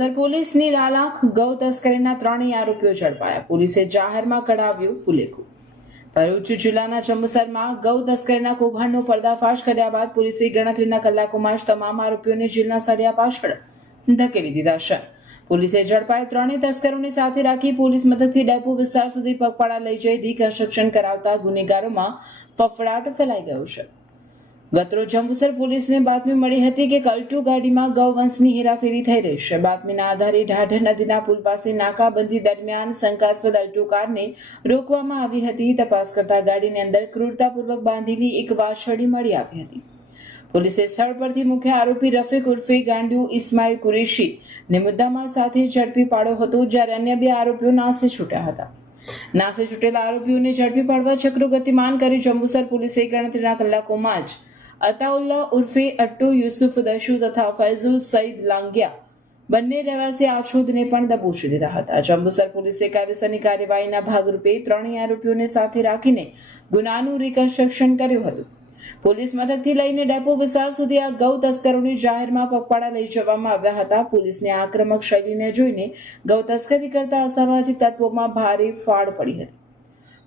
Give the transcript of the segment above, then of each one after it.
જંબુસર પોલીસની લાલાખ ગૌ તસ્કરીના 3 આરોપીઓ ઝડપાયા. પોલીસે જાહેરમાં કઢાવ્યું ફુલેકું. ભરૂચ જિલ્લાના જંબુસરમાં ગૌ તસ્કરીના કૌભાંડનો પર્દાફાશ કર્યા બાદ પોલીસે ગણતરીના કલાકોમાં જ તમામ આરોપીઓને જેલના સળિયા પાછળ ધકેલી દીધા છે. પોલીસે ઝડપાયેલ 3 તસ્કરોને સાથે રાખી પોલીસ મથકથી ડેપો વિસ્તાર સુધી પગપાળા લઈ જઈ રિકન્સ્ટ્રક્શન કરાવતા ગુનેગારોમાં ફફડાટ ફેલાઈ ગયો છે. ગતરોજ જંબુસર પોલીસને બાતમી મળી હતી કે કલ્ટુ ગાડીમાં ગૌવંશની હેરાફેરી થઈ રહી છે. બાતમીના આધારે ઢાઢર નદીના પુલ પાસે નાકાબંધી દરમિયાન શંકાસ્પદ અલ્ટો કારને રોકવામાં આવી હતી. તપાસ કરતા ગાડીની અંદર ક્રૂરતાપૂર્વક બાંધેલી એક વાછરડી મળી આવી હતી. પોલીસે સ્થળ પરથી મુખ્ય આરોપી રફીક ઉર્ફે ગાંડુ ઇસ્માઇલ કુરેશી ને મુદ્દામાલ સાથે ઝડપી પાડ્યો હતો, જ્યારે અન્ય 2 આરોપીઓ નાસી છૂટ્યા હતા. નાસી છૂટેલા આરોપીઓને ઝડપી પાડવા ચક્રો ગતિમાન કરી જંબુસર પોલીસે ગણતરીના કલાકોમાં જ અતાઉલ્લા ઉર્ફે અટ્ટુ યુસુફ દશુ તથા ફૈઝુલ સઈદ લાંગિયા બંને રહેવાસી આછોદને પણ દબોચી લીધા હતા. જંબુસર પોલીસે કાયદેસરની કાર્યવાહીના ભાગરૂપે 3 આરોપીઓને સાથે રાખીને ગુનાનું રિકન્સ્ટ્રક્શન કર્યું હતું. પોલીસ મથકથી લઈને ડેપો વિસ્તાર સુધી આ ગૌ તસ્કરોને જાહેરમાં પગપાળા લઈ જવામાં આવ્યા હતા. પોલીસની આક્રમક શૈલીને જોઈને ગૌ તસ્કરી કરતા અસામાજિક તત્વોમાં ભારે ફાળ પડી હતી.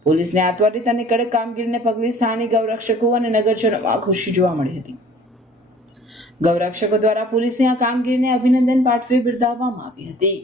પોલીસની આ ત્વરિત અને કડક કામગીરીને પગલે સ્થાનિક ગૌરક્ષકો અને નગરજનોમાં ખુશી જોવા મળી હતી. ગૌરક્ષકો દ્વારા પોલીસની આ કામગીરીને અભિનંદન પાઠવી બિરદાવવામાં આવી હતી.